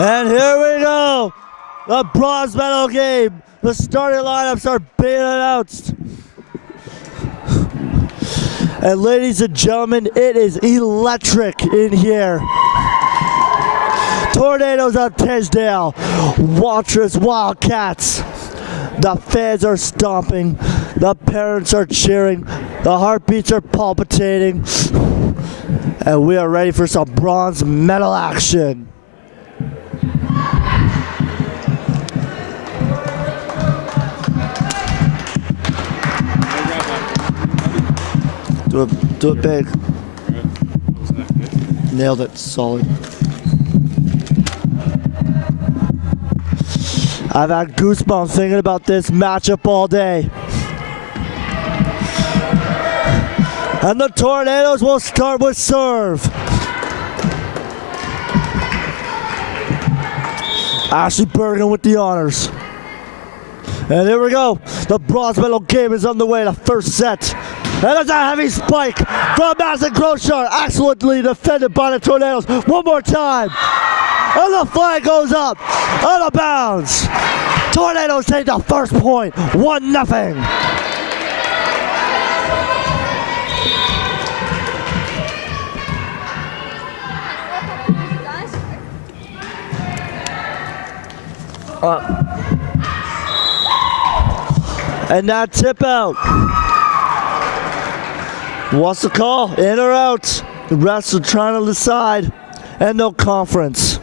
And here we go. The bronze medal game. The starting lineups are being announced. And ladies and gentlemen, it is electric in here. Tornadoes of Tisdale, Watchers Wildcats. The fans are stomping, the parents are cheering, the heartbeats are palpitating, and we are ready for some bronze medal action. Do it big. Nailed it, solid. I've had goosebumps thinking about this matchup all day. And the Tornadoes will start with serve. Ashley Bergen with the honors. And here we go. The bronze medal game is underway, the first set. And there's a heavy spike from Madison Groshar, excellently defended by the Tornadoes. One more time. And the flag goes up, out of bounds. Tornadoes take the first point, 1-0. And that tip out. What's the call? In or out? The refs are trying to decide. And no conference.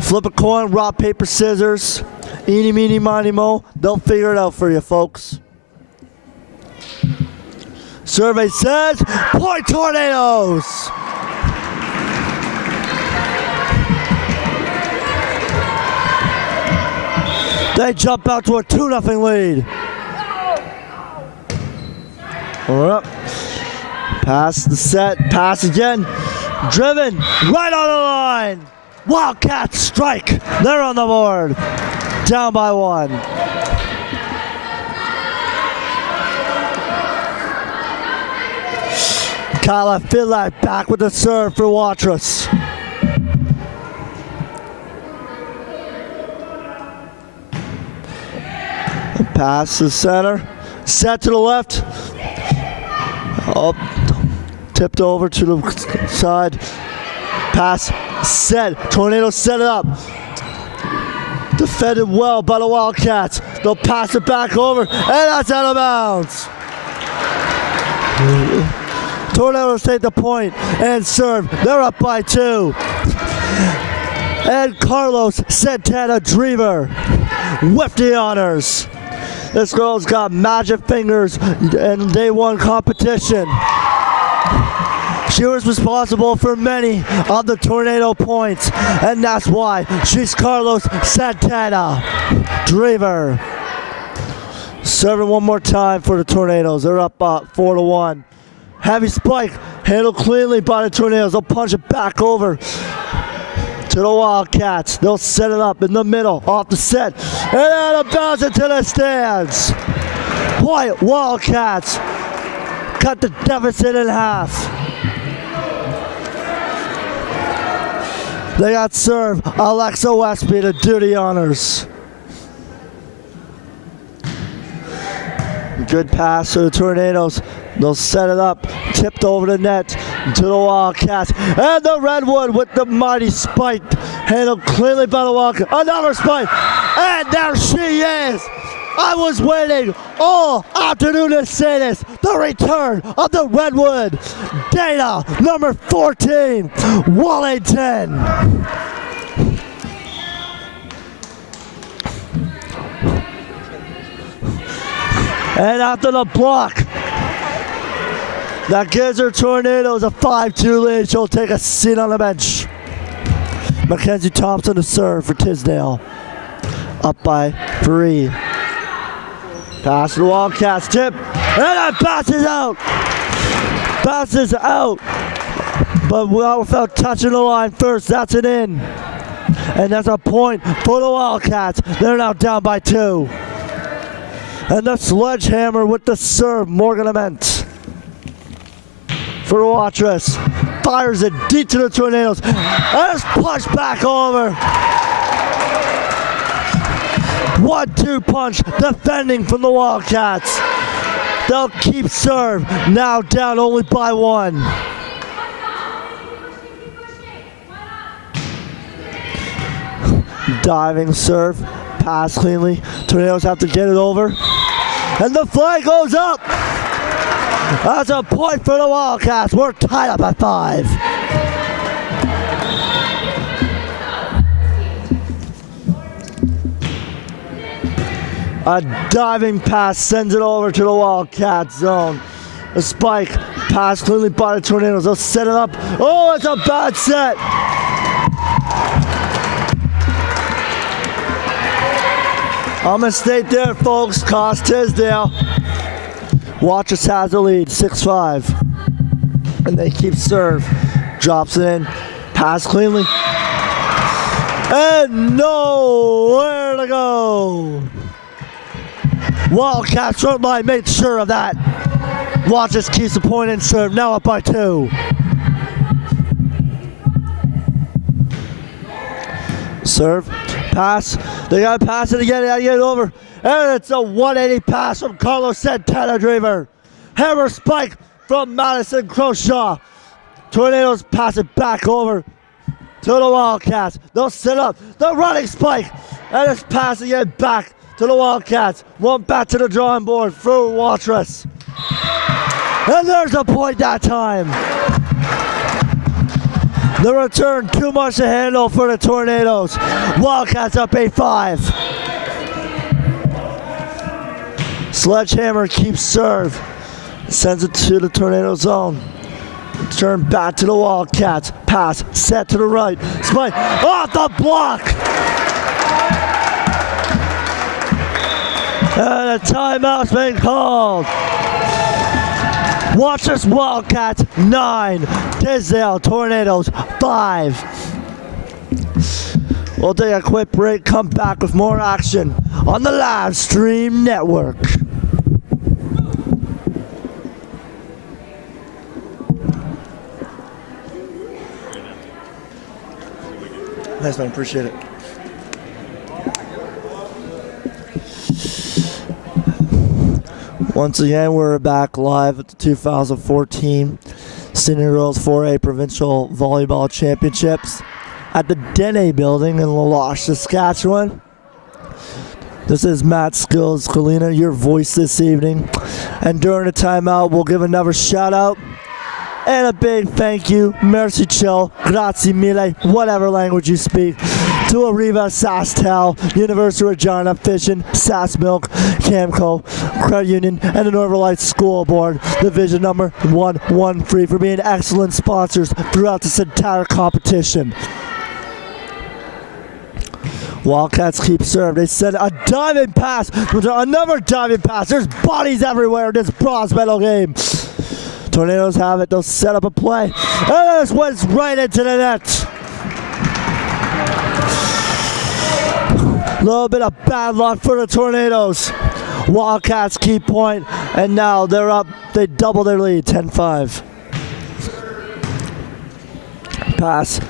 Flip a coin, rock, paper, scissors. Eeny, meeny, miny, mo. They'll figure it out for you, folks. Survey says, point Tornadoes! They jump out to a 2-0 lead. Pass the set, pass again. Driven, right on the line. Wildcats strike. They're on the board. Down by 1. Kyla Finlay back with the serve for Watrous. Pass to center. Set to the left. Up. Tipped over to the side. Pass. Set. Tornadoes set it up. Defended well by the Wildcats. They'll pass it back over. And that's out of bounds. Tornadoes take the point and serve. They're up by 2. And Carlos Santana Dreamer with the honors. This girl's got magic fingers in day 1 competition. She was responsible for many of the Tornado points, and that's why she's Carlos Santana Dreamer. Serving one more time for the Tornadoes. They're up 4-1. Heavy spike, handled cleanly by the Tornadoes. They'll punch it back over to the Wildcats. They'll set it up in the middle, off the set, and out of bounds into the stands. Point Wildcats cut the deficit in half. They got serve Alexa Westby to do the honors. Good pass to the Tornadoes. They'll set it up, tipped over the net to the Wildcats. And the Redwood with the mighty spike, handled cleanly by the Wildcats. Another spike, and there she is. I was waiting all afternoon to say this. The return of the Redwood. Dana, number 14, Wallington. And after the block, that gives her Tornadoes a 5-2 lead. She'll take a seat on the bench. Mackenzie Thompson to serve for Tisdale. Up by 3. Pass to the Wildcats, tip, and that passes out. Passes out, but without touching the line first. That's an in. And that's a point for the Wildcats. They're now down by 2. And the sledgehammer with the serve, Morgan Ament. For Watrous, fires it deep to the Tornadoes. And it's pushed back over. 1-2 punch defending from the Wildcats. They'll keep serve, now down only by 1. Diving serve, pass cleanly. Tornadoes have to get it over. And the flag goes up. That's a point for the Wildcats. We're tied up at 5. A diving pass sends it over to the Wildcat zone. A spike, pass cleanly by the Tornadoes. They'll set it up. Oh, it's a bad set. A mistake there, folks. Cost Tisdale. Watchers has the lead, 6-5. And they keep serve. Drops it in. Pass cleanly. And nowhere to go. Wildcats front line made sure of that. Watchers keeps the point in serve. Now up by 2. Serve. Pass. They got to pass it again. They got to get it over. And it's a 180 pass from Carlos Santana Drever. Hammer spike from Madison Croshaw. Tornadoes pass it back over to the Wildcats. They'll set up the running spike. And it's passing it back to the Wildcats. One back to the drawing board through Watrous. And there's a point that time. The return too much to handle for the Tornadoes. Wildcats up 8-5. Sledgehammer keeps serve. Sends it to the Tornado zone. Turn back to the Wildcats. Pass set to the right. Spike off the block. And a timeout's been called. Watch this, Wildcats 9, Tisdale Tornadoes 5. We'll take a quick break, come back with more action on the live stream network. Thanks, man, appreciate it. Once again, we're back live at the 2014 Senior Girls 4A Provincial Volleyball Championships at the Dene Building in Loche, Saskatchewan. This is Matt Skills, Kalina, your voice this evening. And during the timeout, we'll give another shout out and a big thank you, merci ciao, grazie mille, whatever language you speak, to Arriva, Sastel, University of Regina, Fission, Sask Milk, Camco, Credit Union, and the Northern Lights School Board, Division number 113, for being excellent sponsors throughout this entire competition. Wildcats keep serve. They send a diving pass, another diving pass. There's bodies everywhere in this bronze medal game. Tornadoes have it. They'll set up a play. And this one's right into the net. A little bit of bad luck for the Tornadoes. Wildcats keep point, and now they're up. They double their lead, 10-5. Pass.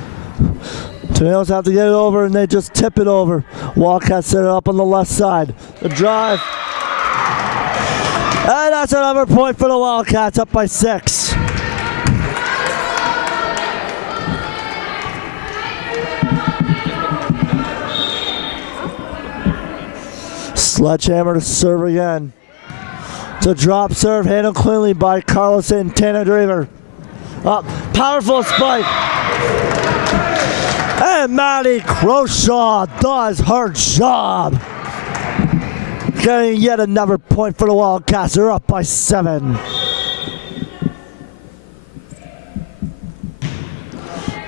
Tornadoes have to get it over, and they just tip it over. Wildcats set it up on the left side. The drive. And that's another point for the Wildcats, up by 6. Sledgehammer to serve again. It's a drop serve, handled cleanly by Carlos Santana Drever. Up, powerful spike. And Maddie Croshaw does her job. Getting yet another point for the Wildcats. They're up by 7.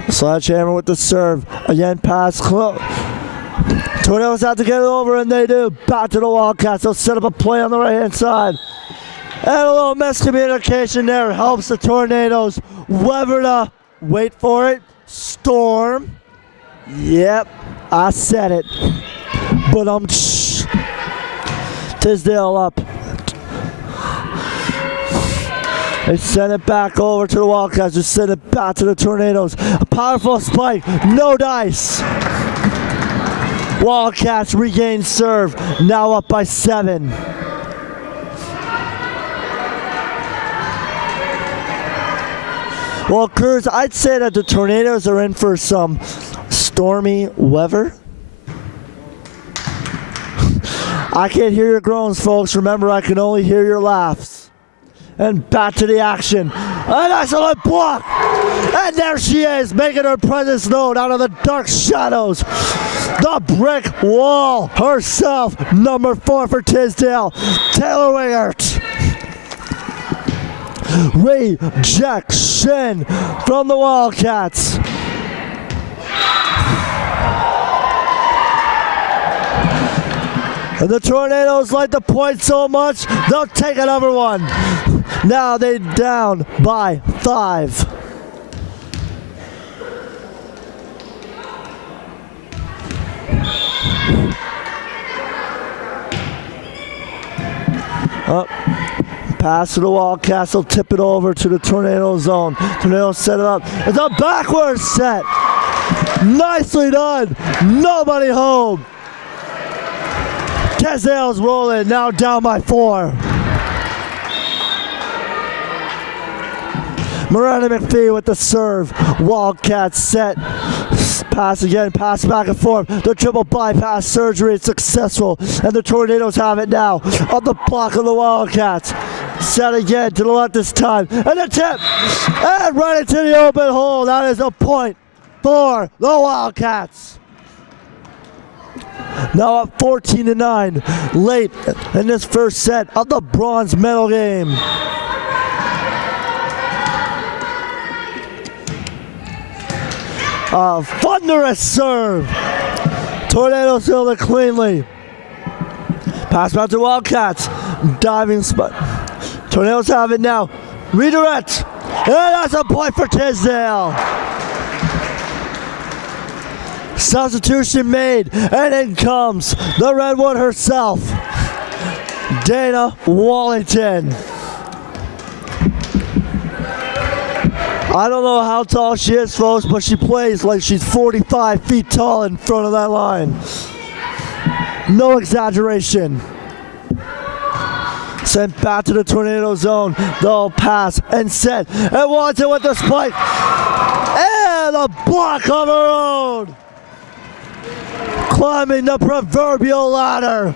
Sledgehammer with the serve. Again, pass close. Tornadoes have to get it over, and they do. Back to the Wildcats. They'll set up a play on the right-hand side. And a little miscommunication there helps the Tornadoes weather the, wait for it, storm. Yep, I said it. But Tisdale up. They send it back over to the Wildcats. They send it back to the Tornadoes. A powerful spike. No dice. Wildcats regain serve, now up by 7. Well, Cruz, I'd say that the Tornadoes are in for some stormy weather. I can't hear your groans, folks. Remember, I can only hear your laughs. And back to the action. An excellent block. And there she is, making her presence known out of the dark shadows. The brick wall herself, number 4 for Tisdale, Taylor Wingert. Rejection from the Wildcats. And the Tornadoes like the point so much, they'll take another one. Now they're down by 5. Up. Pass to the Wildcats, will tip it over to the Tornado zone. Tornadoes set it up. It's a backwards set. Nicely done. Nobody home. Tisdale's rolling, now down by 4. Miranda McPhee with the serve. Wildcats set. Pass again, pass back and forth. The triple bypass surgery is successful, and the Tornadoes have it now on the block of the Wildcats. Set again to the left this time, and a tip, and right into the open hole. That is a point for the Wildcats. Now up 14-9, late in this first set of the bronze medal game. A thunderous serve. Tornadoes fill it cleanly. Pass back to Wildcats. Diving spot. Tornadoes have it now. Redirect. And that's a point for Tisdale. Substitution made. And in comes the Redwood herself, Dana Wallington. I don't know how tall she is, folks, but she plays like she's 45 feet tall in front of that line. No exaggeration. Sent back to the Tornado zone. They'll pass and set. And Wallington with the spike. And a block of her own. Climbing the proverbial ladder.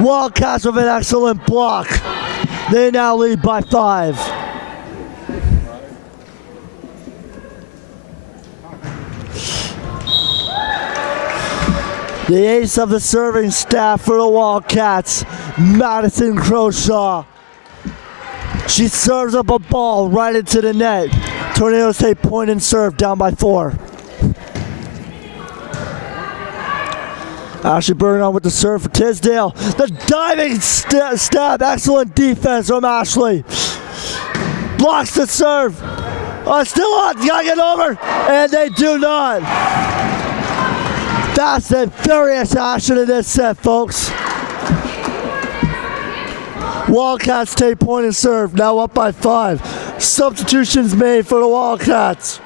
Wildcats with an excellent block. They now lead by 5. The ace of the serving staff for the Wildcats, Madison Croshaw. She serves up a ball right into the net. Tornadoes take point and serve, down by 4. Ashley Bergeron with the serve for Tisdale. The diving stab, excellent defense from Ashley. Blocks the serve. Still on, gotta get over, and they do not. Fast and furious action in this set, folks. Wildcats take point and serve, now up by 5. Substitutions made for the Wildcats.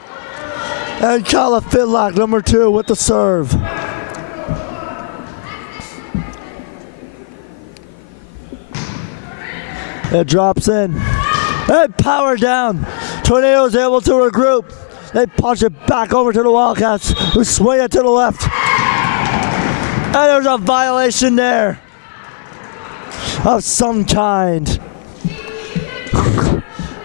And Kyla Finlock, number 2, with the serve. It drops in. And power down. Tornadoes able to regroup. They punch it back over to the Wildcats, who swing it to the left. And there's a violation there of some kind.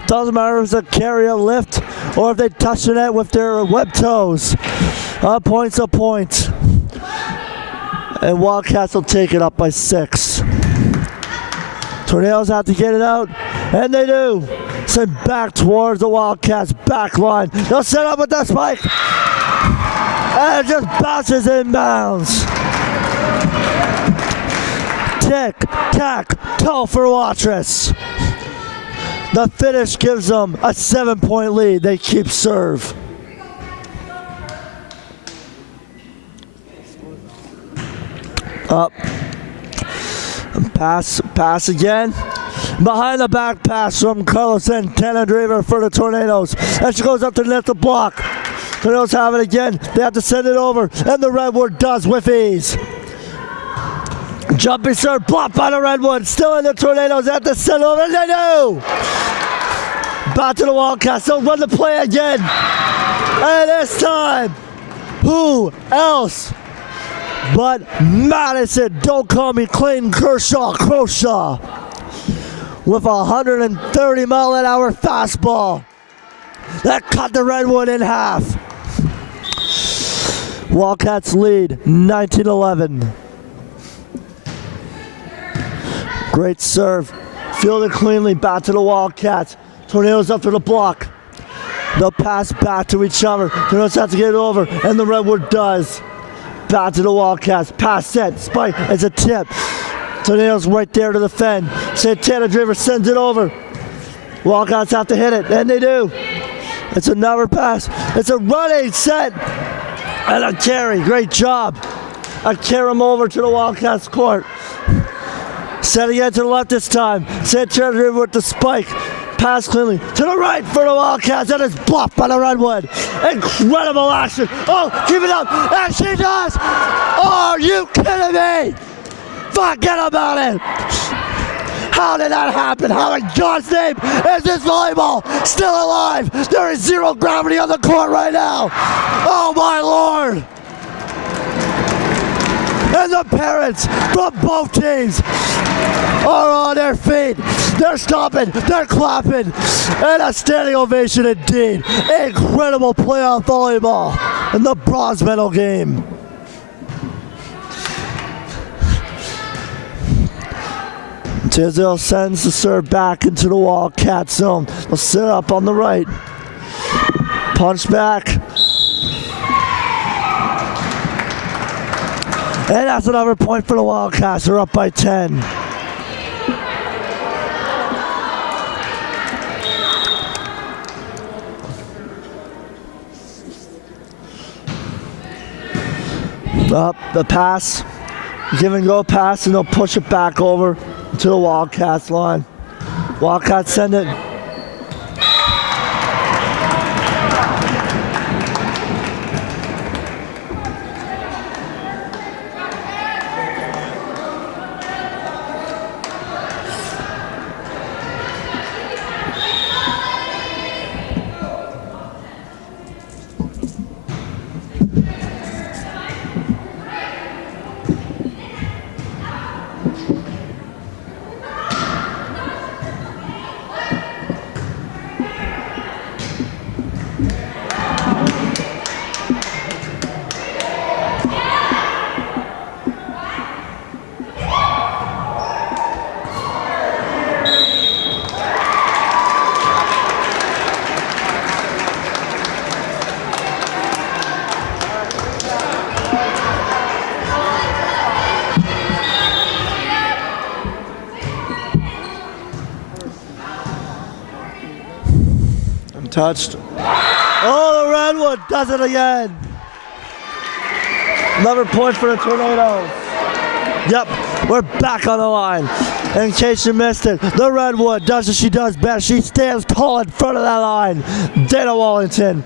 Doesn't matter if it's a carry or lift or if they touch the net with their web toes. A point's a point. And Wildcats will take it up by 6. Tornadoes have to get it out, and they do. Send back towards the Wildcats back line. They'll set up with that spike. And it just bounces inbounds. Tick, tack, toe for Watrous. The finish gives them a 7-point lead. They keep serve. Up. Pass again. Behind the back pass from Carlos Santana Driver for the Tornadoes. And she goes up to the net to block. Tornadoes have it again. They have to send it over, and the Redwood does with ease. Jumping serve blocked by the Redwood. Still in the Tornadoes. They have to send it over, and they do. Back to the Wildcats. They'll run the play again. And this time, who else but Madison? Don't call me Clayton Kershaw. With a 130-mile-an-hour fastball that cut the Redwood in half. Wildcats lead 19-11. Great serve. Fielded cleanly. Back to the Wildcats. Tornadoes up to the block. They'll pass back to each other. Tornadoes have to get it over, and the Redwood does. Back to the Wildcats. Pass set. Spike. It's a tip. Tornadoes right there to defend. Santana Driver sends it over. Wildcats have to hit it, and they do. It's another pass. It's a running set. And a carry. Great job. I carry him over to the Wildcats court. Set again to the left this time. Santana Driver with the spike. Pass cleanly to the right for the Wildcats. That is blocked by the Redwood. Incredible action. Oh, keep it up. And she does. Oh, are you kidding me? Forget about it. How did that happen? How in God's name is this volleyball still alive? There is zero gravity on the court right now. Oh, my Lord. And the parents from both teams are on their feet. They're stomping, they're clapping, and a standing ovation indeed. Incredible playoff volleyball in the bronze medal game. Tisdale sends the serve back into the Wildcat zone. They'll set up on the right. Punch back. And that's another point for the Wildcats. They're up by 10. Up the pass. Give and go pass, and they'll push it back over to the Wildcats line. Wildcats send it. Touched. Oh, the Redwood does it again. Another point for the Tornadoes. Yep, we're back on the line. In case you missed it, the Redwood does what she does best. She stands tall in front of that line. Dana Wallington.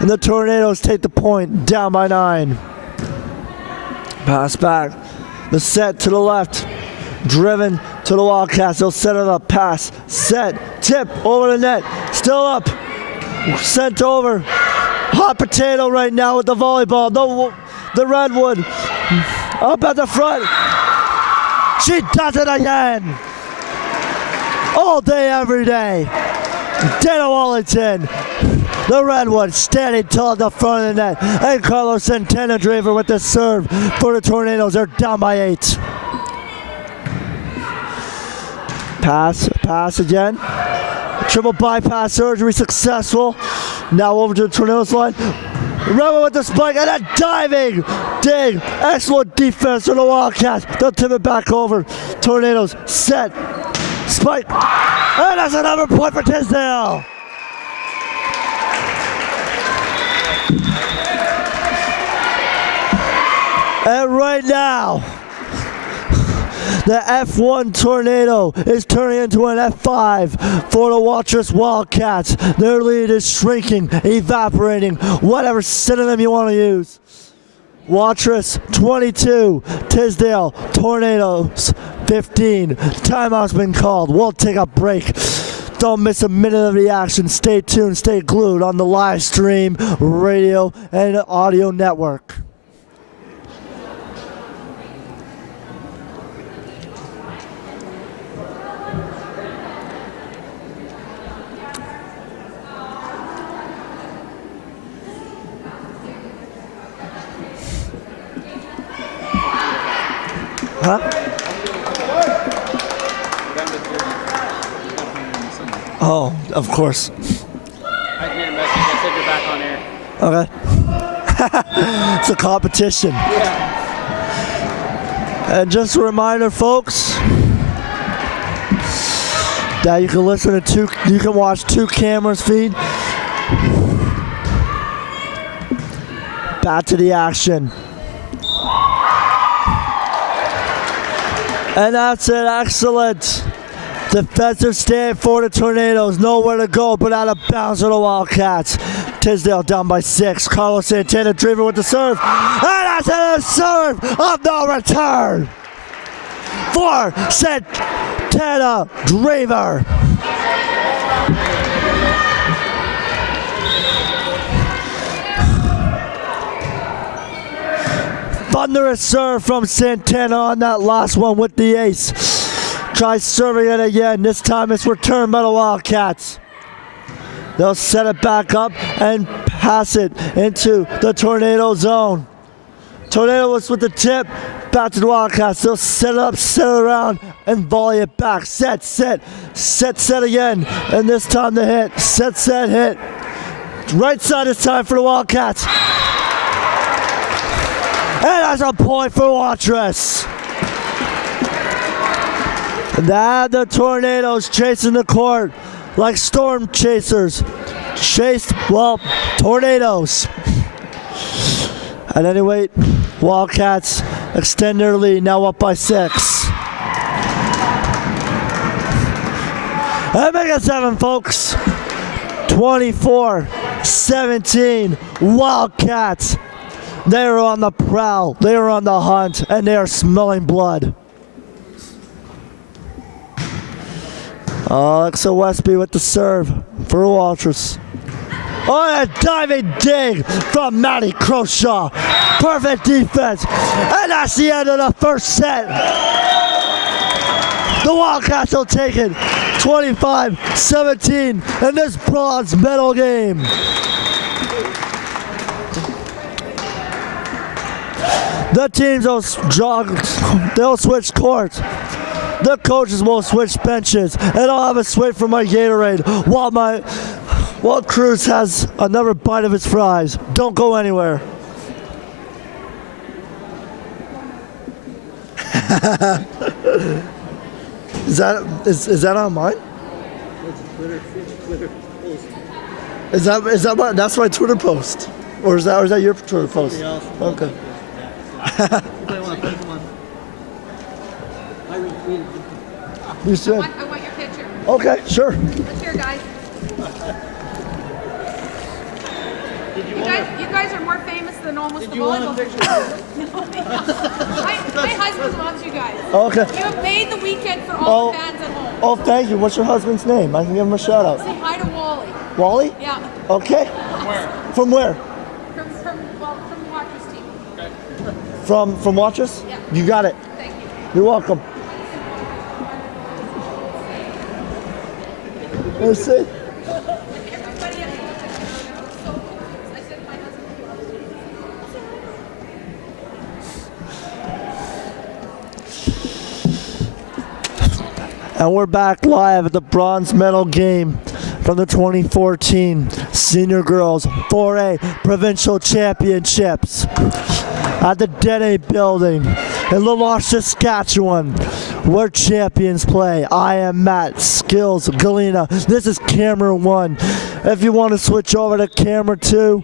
And the Tornadoes take the point, down by 9. Pass back. The set to the left. Driven to the Wildcats. They'll set it up. Pass. Set. Tip over the net. Still up. Sent over. Hot potato right now with the volleyball. The Redwood up at the front. She does it again. All day, every day. Dana Wallington. The Redwood standing tall at the front of the net. And Carlos Santana Driver with the serve for the Tornadoes. They're down by 8. Pass again. Triple bypass surgery successful. Now over to the Tornadoes line. Redwood with the spike and a diving dig. Excellent defense for the Wildcats. They'll tip it back over. Tornadoes set. Spike. And that's another point for Tisdale. And right now, The F1 Tornado is turning into an F5 for the Watrous Wildcats. Their lead is shrinking, evaporating, whatever synonym you want to use. Watrous 22, Tisdale Tornadoes 15. Timeout's been called. We'll take a break. Don't miss a minute of the action. Stay tuned, stay glued on the live stream, radio, and audio network. Huh? Oh, of course. I made a message. I said you're back on air. Okay. It's a competition. Yeah. And just a reminder, folks, that you can listen to you can watch two cameras feed. Back to the action. And that's an excellent defensive stand for the Tornadoes. Nowhere to go but out of bounds for the Wildcats. Tisdale down by 6. Carlos Santana driven with the serve. And that's a serve of no return for Santana Driver. Thunderous serve from Santana on that last one with the ace. Tries serving it again. This time it's returned by the Wildcats. They'll set it back up and pass it into the Tornado zone. Tornado was with the tip. Back to the Wildcats. They'll set it up, set it around, and volley it back. Set, set, set, set again. And this time the hit. Set, set, hit. Right side this time for the Wildcats. And that's a point for Watrous. Now the Tornadoes chasing the court like storm chasers. Chased, well, tornadoes. At any rate, Wildcats extend their lead, now up by 6. And make it 7, folks. 24-17, Wildcats. They are on the prowl, they are on the hunt, and they are smelling blood. Alexa Westby with the serve for Watrous. Oh, a diving dig from Matty Croshaw. Perfect defense. And that's the end of the first set. The Wildcats will take it 25-17 in this bronze medal game. The teams they'll switch courts. The coaches will switch benches, and I'll have a swig for my Gatorade while Cruz has another bite of his fries. Don't go anywhere. Is that on mine? Is that that's my Twitter post, or is that your Twitter post? Okay. You said. I want your picture. Okay, sure. Let's hear, guys. You guys are more famous than almost the volleyball. My husband loves you guys. Okay. You have made the weekend for all the fans at home. Oh, thank you. What's your husband's name? I can give him a shout out. Say hi to Wally. Wally? Yeah. Okay. From where? From the Watrous team. Okay. From Watrous? Yeah. You got it. Thank you. You're welcome. Let's see. Everybody at home. So I said my husband. And we're back live at the bronze medal game from the 2014 Senior Girls 4A Provincial Championships at the Denny Building in Loche, Saskatchewan, where champions play. I am Matt Skills Galena. This is camera 1. If you want to switch over to camera 2,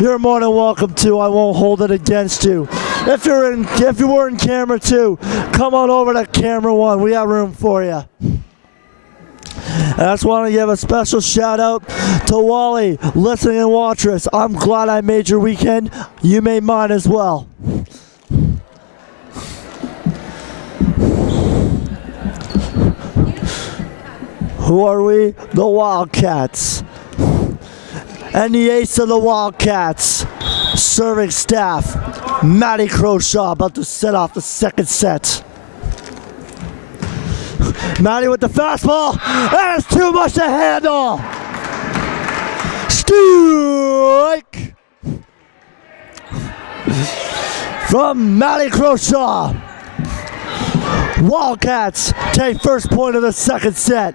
you're more than welcome to. I won't hold it against you. If you were in camera 2, come on over to camera 1. We have room for you. I just want to give a special shout out to Wally, listening and watching us. I'm glad I made your weekend. You made mine as well. Who are we? The Wildcats. And the ace of the Wildcats, serving staff, Matty Croshaw, about to set off the second set. Matty with the fastball. That is too much to handle. Strike from Matty Croshaw. Wildcats take first point of the second set.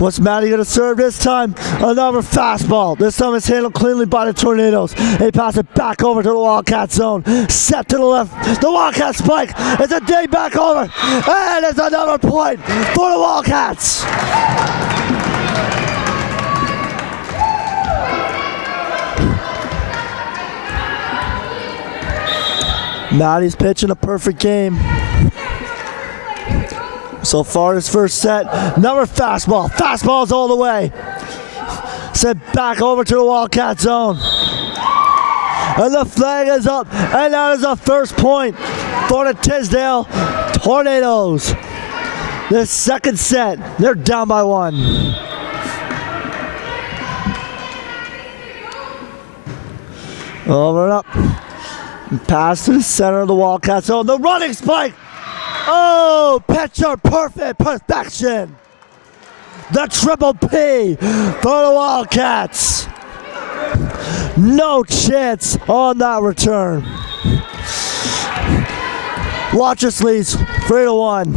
What's Matty going to serve this time? Another fastball. This time it's handled cleanly by the Tornadoes. They pass it back over to the Wildcat zone. Set to the left. The Wildcat spike. It's a dig back over. And it's another point for the Wildcats. Matty's pitching a perfect game. So far, his first set, another fastball. Fastball's all the way. Sent back over to the Wildcat zone. And the flag is up. And that is the first point for the Tisdale Tornadoes. The second set, they're down by 1. Over and up. Pass to the center of the Wildcat zone. The running spike. Oh, picture perfect perfection. The triple P for the Wildcats. No chance on that return. Loche leads 3-1.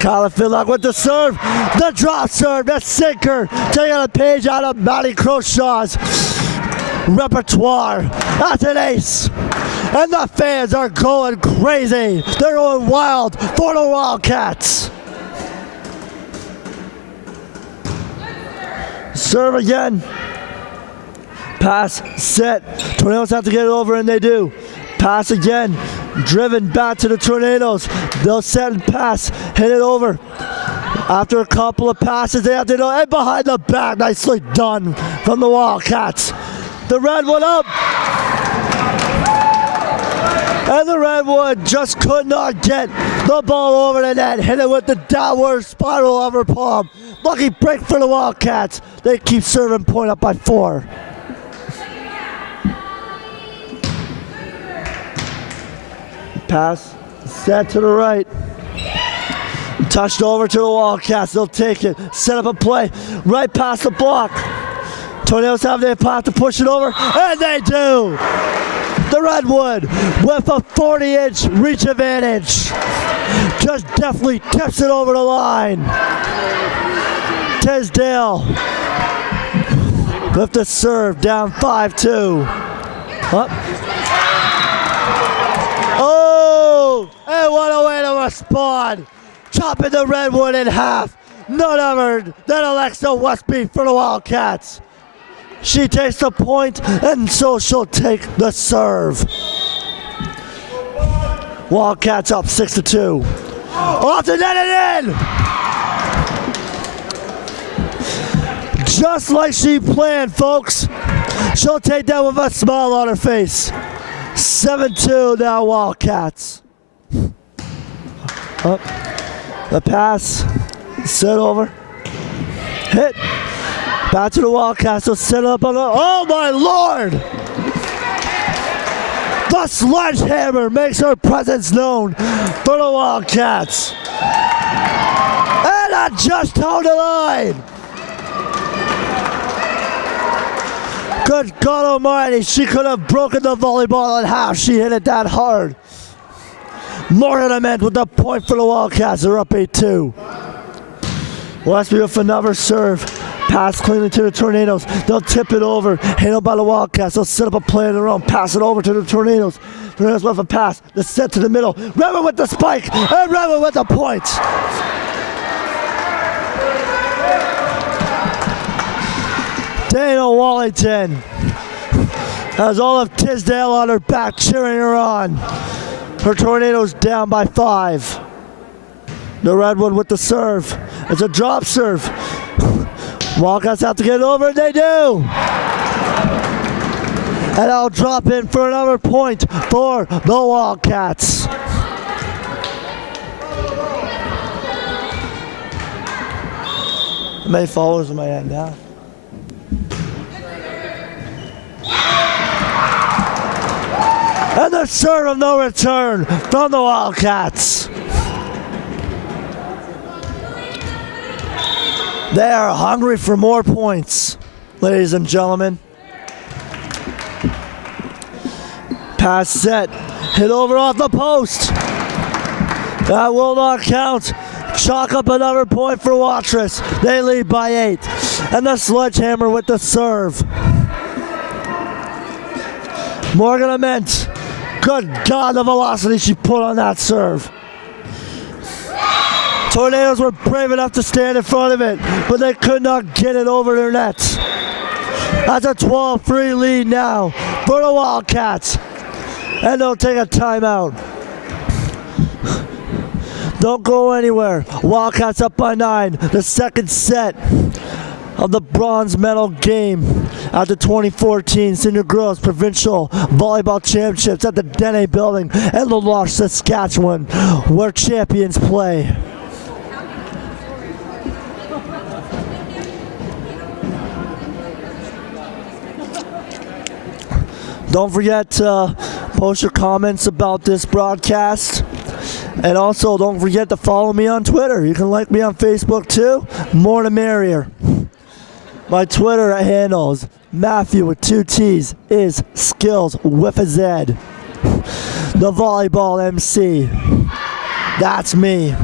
Kyler Finlock with the serve. The drop serve. The sinker. Taking a page out of Matty Croshaw's repertoire. That's an ace. And the fans are going crazy. They're going wild for the Wildcats. Serve again. Pass, set. Tornadoes have to get it over, and they do. Pass again. Driven back to the Tornadoes. They'll set and pass. Hit it over. After a couple of passes, they have to go. And behind the back, nicely done from the Wildcats. The Redwood up. And the Redwood just could not get the ball over the net. Hit it with the downward spiral over palm. Lucky break for the Wildcats. They keep serving point up by 4. Pass, set to the right. Touched over to the Wildcats. They'll take it. Set up a play right past the block. Tornadoes have their path to push it over, and they do. The Redwood with a 40-inch reach advantage just definitely tips it over the line. Tisdale with the serve, down 5-2. Up. Oh, and what a way to respond. Chopping the Redwood in half. None other than Alexa Westby for the Wildcats. She takes the point, and so she'll take the serve. Wildcats up 6-2. Off the net and in! Just like she planned, folks. She'll take that with a smile on her face. 7-2 now, Wildcats. Up. The pass. Set over. Hit. Back to the Wildcats. They'll set up on the. Oh my Lord! The sledgehammer makes her presence known for the Wildcats. And I just held the line. Good God Almighty, she could have broken the volleyball in half. She hit it that hard. More than I meant with the point for the Wildcats. They're up 8-2. Westby with another serve. Pass cleanly to the Tornadoes. They'll tip it over. Handled by the Wildcats. They'll set up a play of their own. Pass it over to the Tornadoes. Tornadoes with a pass. The set to the middle. Redwood with the spike. And Redwood with the point. Dana Wallington has all of Tisdale on her back cheering her on. Her Tornadoes down by 5. The Redwood with the serve. It's a drop serve. Wildcats have to get it over, and they do. And I'll drop in for another point for the Wildcats. How many followers am I at now? And the serve of no return from the Wildcats. They are hungry for more points, ladies and gentlemen. Pass set, hit over off the post. That will not count. Chalk up another point for Watrous. They lead by 8. And the Sledgehammer with the serve. Morgan Ament. Good God, the velocity she put on that serve. Tornadoes were brave enough to stand in front of it, but they could not get it over their nets. That's a 12-3 lead now for the Wildcats. And they'll take a timeout. Don't go anywhere. Wildcats up by 9. The second set of the bronze medal game at the 2014 Senior Girls Provincial Volleyball Championships at the Dene Building in Loche, Saskatchewan, where champions play. Don't forget to post your comments about this broadcast. And also, don't forget to follow me on Twitter. You can like me on Facebook too. More the merrier. My Twitter handle is Matthew with 2 T's is Skills with a Z. The Volleyball MC. That's me.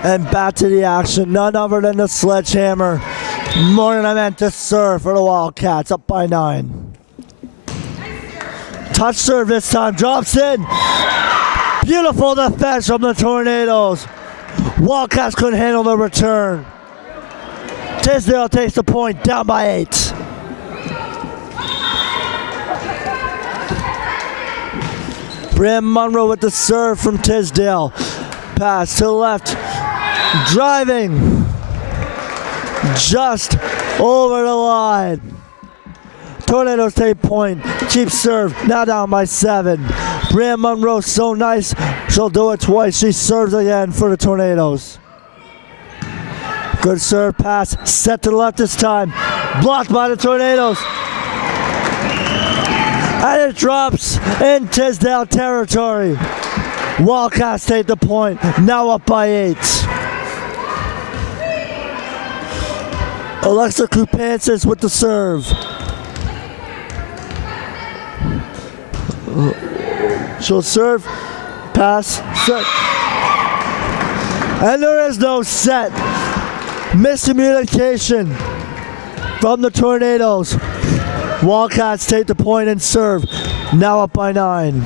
And back to the action, none other than the Sledgehammer. Morgan Ament to serve for the Wildcats, up by 9. Touch serve this time, drops in. Beautiful defense from the Tornadoes. Wildcats couldn't handle the return. Tisdale takes the point, down by 8. Bram Munro with the serve from Tisdale. Pass to the left. Driving just over the line. Tornadoes take point. Cheap serve, now down by 7. Bram Munro so nice, she'll do it twice. She serves again for the Tornadoes. Good serve pass, set to the left this time. Blocked by the Tornadoes. And it drops in Tisdale territory. Wildcats take the point, now up by 8. Alexa Kupansis with the serve. She'll serve, pass, set. And there is no set. Miscommunication from the Tornadoes. Wildcats take the point and serve, now up by 9.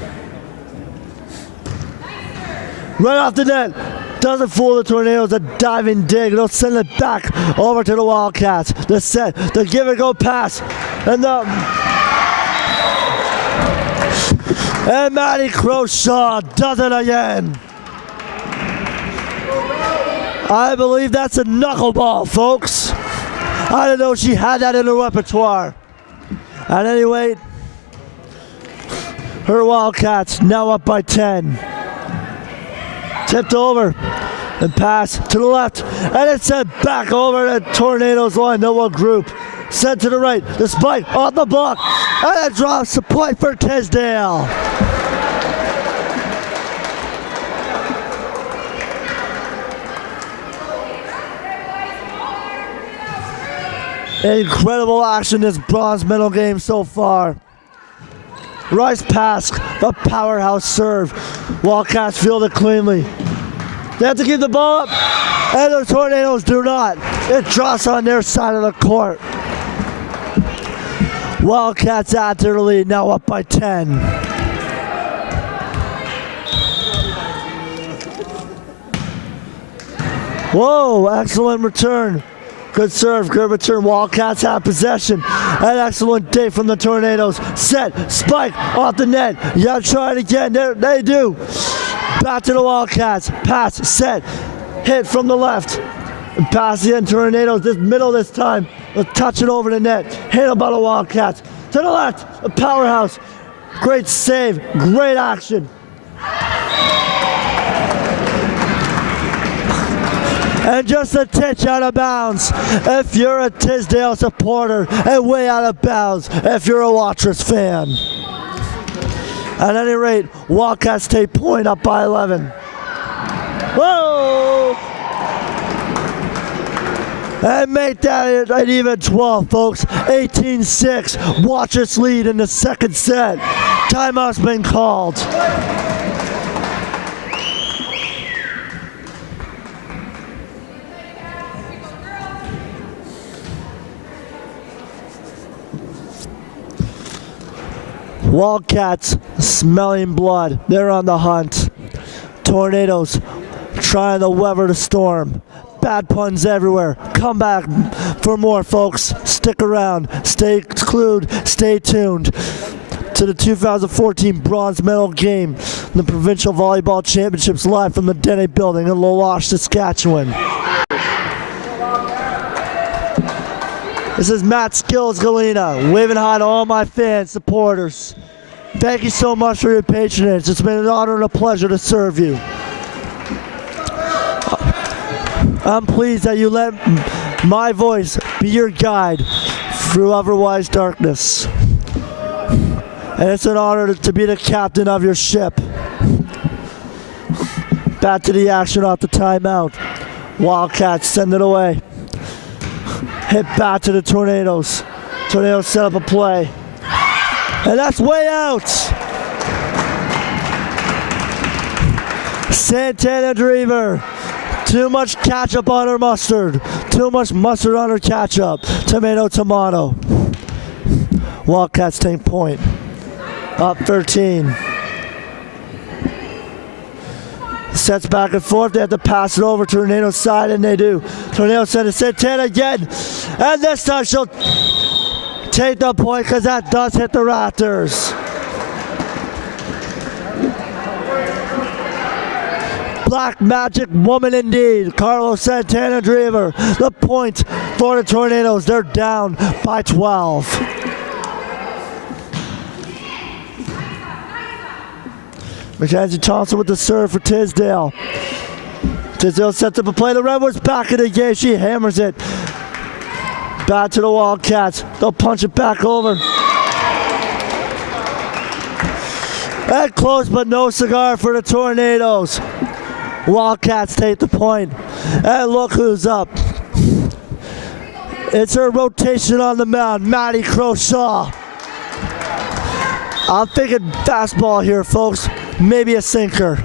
Right off the net. Doesn't fool the Tornadoes, a diving dig. They'll send it back over to the Wildcats. The set, the give and go pass. And Maddie Croshaw does it again. I believe that's a knuckleball, folks. I didn't know she had that in her repertoire. At any rate, her Wildcats now up by 10. Tipped over and pass to the left, and it's sent back over the Tornadoes line. No one group. Sent to the right. The spike off the block, and it drops the point for Tisdale. Incredible action this bronze medal game so far. Rice Pask, the powerhouse serve. Wildcats field it cleanly. They have to keep the ball up, and the Tornadoes do not. It drops on their side of the court. Wildcats add to the lead, now up by 10. Whoa, excellent return. Good serve, good return. Wildcats have possession. An excellent day from the Tornadoes. Set, spike, off the net. You gotta try it again. They do. Back to the Wildcats. Pass, set, hit from the left. And pass again, Tornadoes. This middle this time. They'll touch it over the net. Handled by the Wildcats. To the left, a powerhouse. Great save, great action. And just a titch out of bounds if you're a Tisdale supporter, and way out of bounds if you're a Watrous fan. At any rate, Wildcats take point up by 11. Whoa! And make that an even 12, folks. 18-6. Watrous lead in the second set. Timeout's been called. Wildcats smelling blood. They're on the hunt. Tornadoes trying to weather the storm. Bad puns everywhere. Come back for more, folks. Stick around. Stay glued. Stay tuned to the 2014 bronze medal game, the Provincial Volleyball Championships, live from the Denny Building in Loche, Saskatchewan. This is Matt Skills Galena, waving hi to all my fans, supporters. Thank you so much for your patronage. It's been an honor and a pleasure to serve you. I'm pleased that you let my voice be your guide through otherwise darkness. And it's an honor to be the captain of your ship. Back to the action off the timeout. Wildcats send it away. Hit back to the Tornadoes. Tornadoes set up a play. And that's way out. Santana Drever. Too much ketchup on her mustard. Too much mustard on her ketchup. Tomato, tomato. Wildcats take point. Up 13. Sets back and forth. They have to pass it over to Tornado's side, and they do. Tornado sent to Santana again. And this time she'll take the point because that does hit the rafters. Black magic woman indeed. Carlos Santana Drever. The point for the Tornadoes. They're down by 12. Mackenzie Thompson with the serve for Tisdale. Tisdale sets up a play. The Redwoods back in the game. She hammers it. Back to the Wildcats. They'll punch it back over. And close but no cigar for the Tornadoes. Wildcats take the point. And look who's up. It's her rotation on the mound, Maddie Croshaw. I'm thinking fastball here, folks. Maybe a sinker.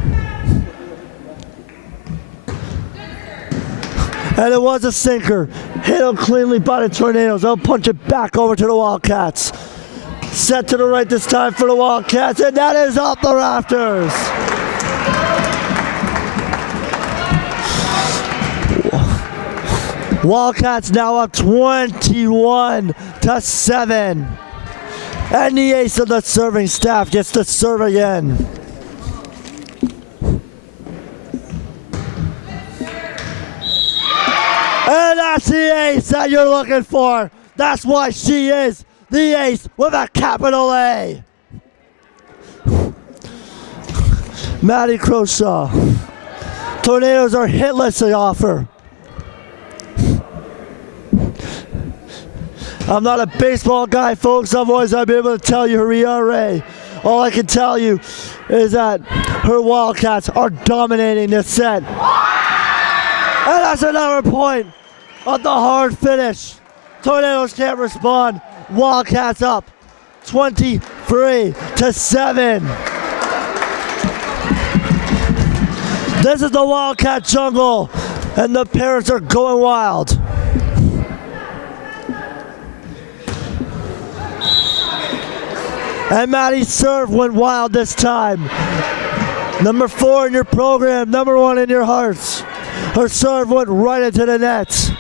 And it was a sinker. Hit him cleanly by the Tornadoes. They'll punch it back over to the Wildcats. Set to the right this time for the Wildcats, and that is off the rafters. Wildcats now up 21-7. And the ace of the serving staff gets to serve again. And that's the ace that you're looking for. That's why she is the ace with a capital A. Maddie Croshaw. Tornadoes are hitless to offer. I'm not a baseball guy, folks, otherwise I'd be able to tell you her ERA. All I can tell you is that her Wildcats are dominating this set. And that's another point of the hard finish. Tornadoes can't respond. Wildcats up 23-7. This is the Wildcat jungle, and the parents are going wild. And Maddie's serve went wild this time. Number 4 in your program, number 1 in your hearts. Her serve went right into the net.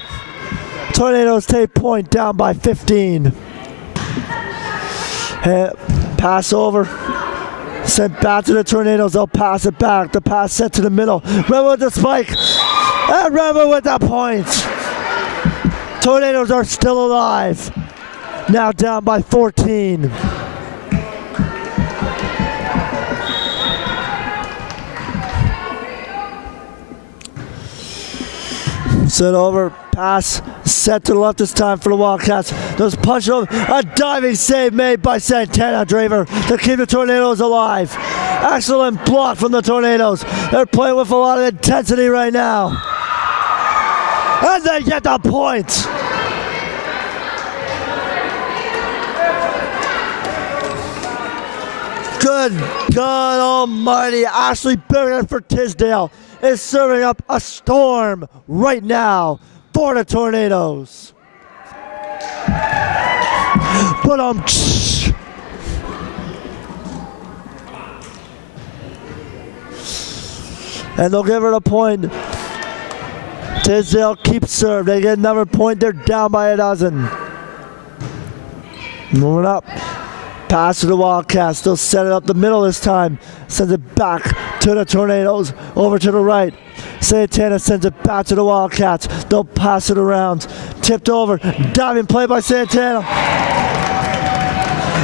Tornadoes take point, down by 15. Pass over. Sent back to the Tornadoes. They'll pass it back. The pass set to the middle. Remember with the spike. And remember with the point. Tornadoes are still alive. Now down by 14. Set over, pass, set to the left this time for the Wildcats. Those punch over, a diving save made by Santana Draver to keep the Tornadoes alive. Excellent block from the Tornadoes. They're playing with a lot of intensity right now. And they get the point. Good God almighty, Ashley Bergen for Tisdale is serving up a storm right now for the Tornadoes. But and they'll give her the point. Tisdale keeps serve. They get another point. They're down by a dozen. Moving up. Pass to the Wildcats. They'll set it up the middle this time. Sends it back to the Tornadoes. Over to the right. Santana sends it back to the Wildcats. They'll pass it around. Tipped over. Diving play by Santana.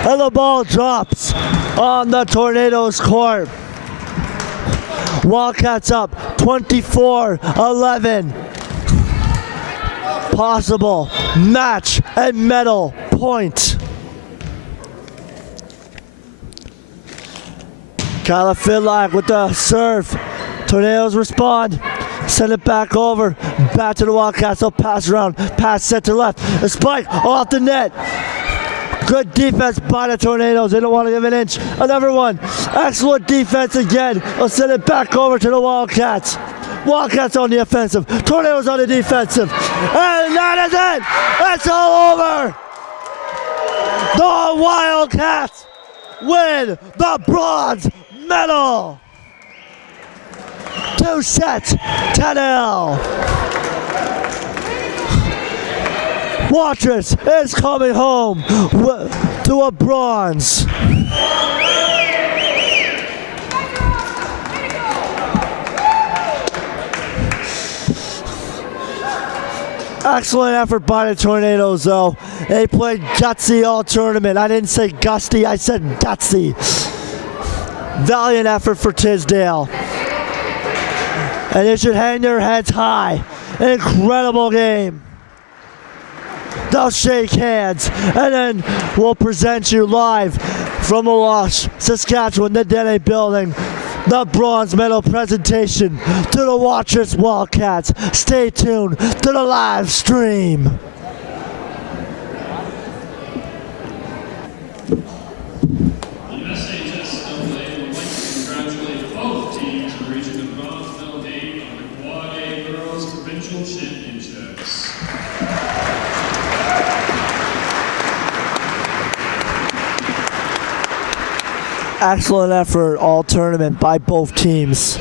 And the ball drops on the Tornadoes court. Wildcats up 24-11. Possible match and medal point. Kyla Fidlock with the serve. Tornadoes respond. Send it back over. Back to the Wildcats. They'll pass around. Pass set to left. A spike off the net. Good defense by the Tornadoes. They don't want to give an inch. Another one. Excellent defense again. They'll send it back over to the Wildcats. Wildcats on the offensive. Tornadoes on the defensive. And that is it. It's all over. The Wildcats win the bronze medal. 2 sets, 10-0. Watrous is coming home to a bronze. Excellent effort by the Tornadoes, though. They played gutsy all tournament. I didn't say gusty, I said gutsy. Valiant effort for Tisdale. And they should hang their heads high. An incredible game. They'll shake hands, and then we'll present you live from the Loche, Saskatchewan, the Denny Building, the bronze medal presentation to the Watrous Wildcats. Stay tuned to the live stream. Excellent effort all tournament by both teams.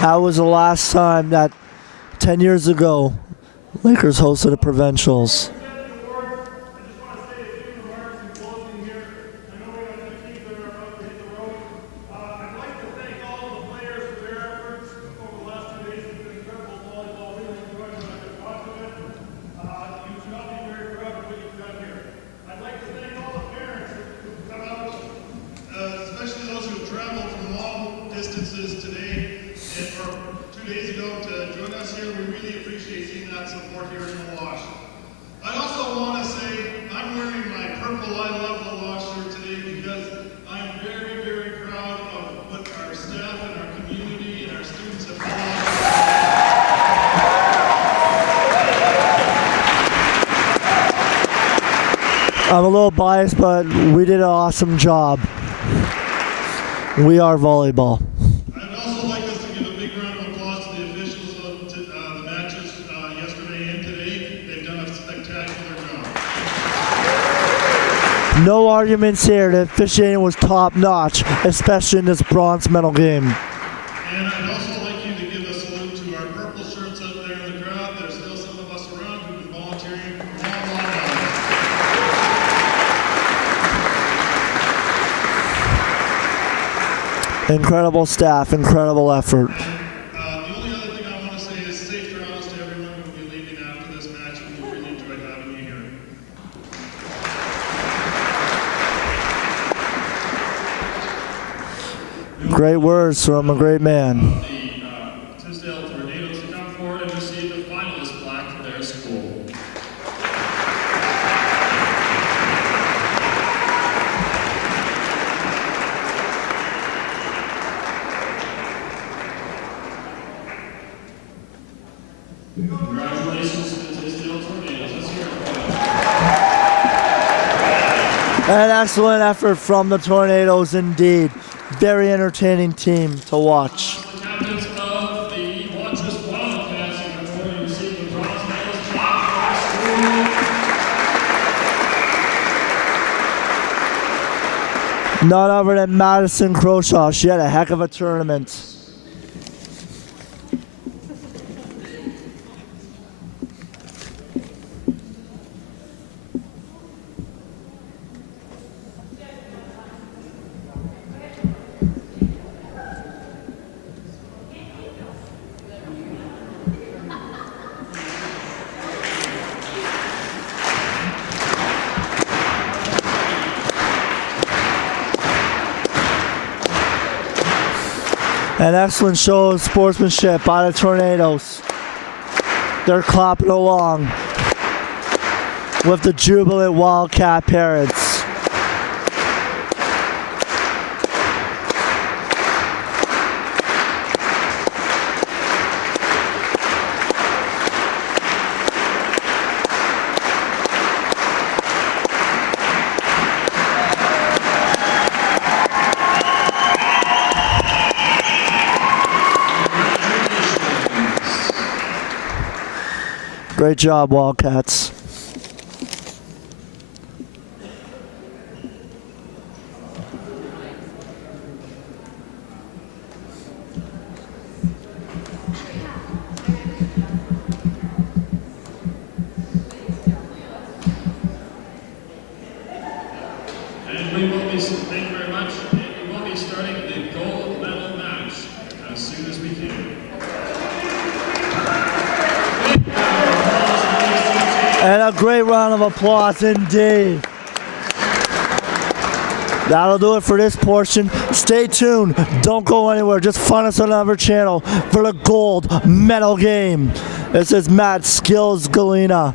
That was the last time that 10 years ago, Lakers hosted the Provincials. I'd like to thank all the parents appreciate seeing that support here in Loche. I also want to say I'm wearing my purple I Love the Loche shirt today because I'm very, very proud of what our staff and our community and our students have done. I'm a little biased, but we did an awesome job. We are volleyball. I'd also like us to give a big round of applause to the officials of the matches yesterday and today. They've done a spectacular job. No arguments here. The officiating was top notch, especially in this bronze medal game. And I'd also like you to give a salute to our purple shirts out there in the crowd. There's still some of us around who've been volunteering for a long, long time. Incredible staff, incredible effort. The only other thing I want to say is safe travels to everyone who will be leaving after this match. We really enjoyed having you here. Great words from a great man. The Tisdale Tornadoes to come forward and receive the finalist plaque for their school. Congratulations to the Tisdale Tornadoes. Let's hear it for them. An excellent effort from the Tornadoes indeed. Very entertaining team to watch. The captains of the Loche Wildcats are going to receive the bronze medals plaque for their school. None other than Madison Croshaw. She had a heck of a tournament. An excellent show of sportsmanship by the Tornadoes. They're clapping along with the jubilant Wildcat parents. Great job, Wildcats. And we will be, thank you very much, and we will be starting the gold medal match as soon as we can. And a great round of applause indeed. That'll do it for this portion. Stay tuned. Don't go anywhere. Just find us on our channel for the gold medal game. This is Matt Skills Galena.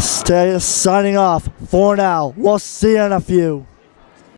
Stay signing off for now. We'll see you in a few.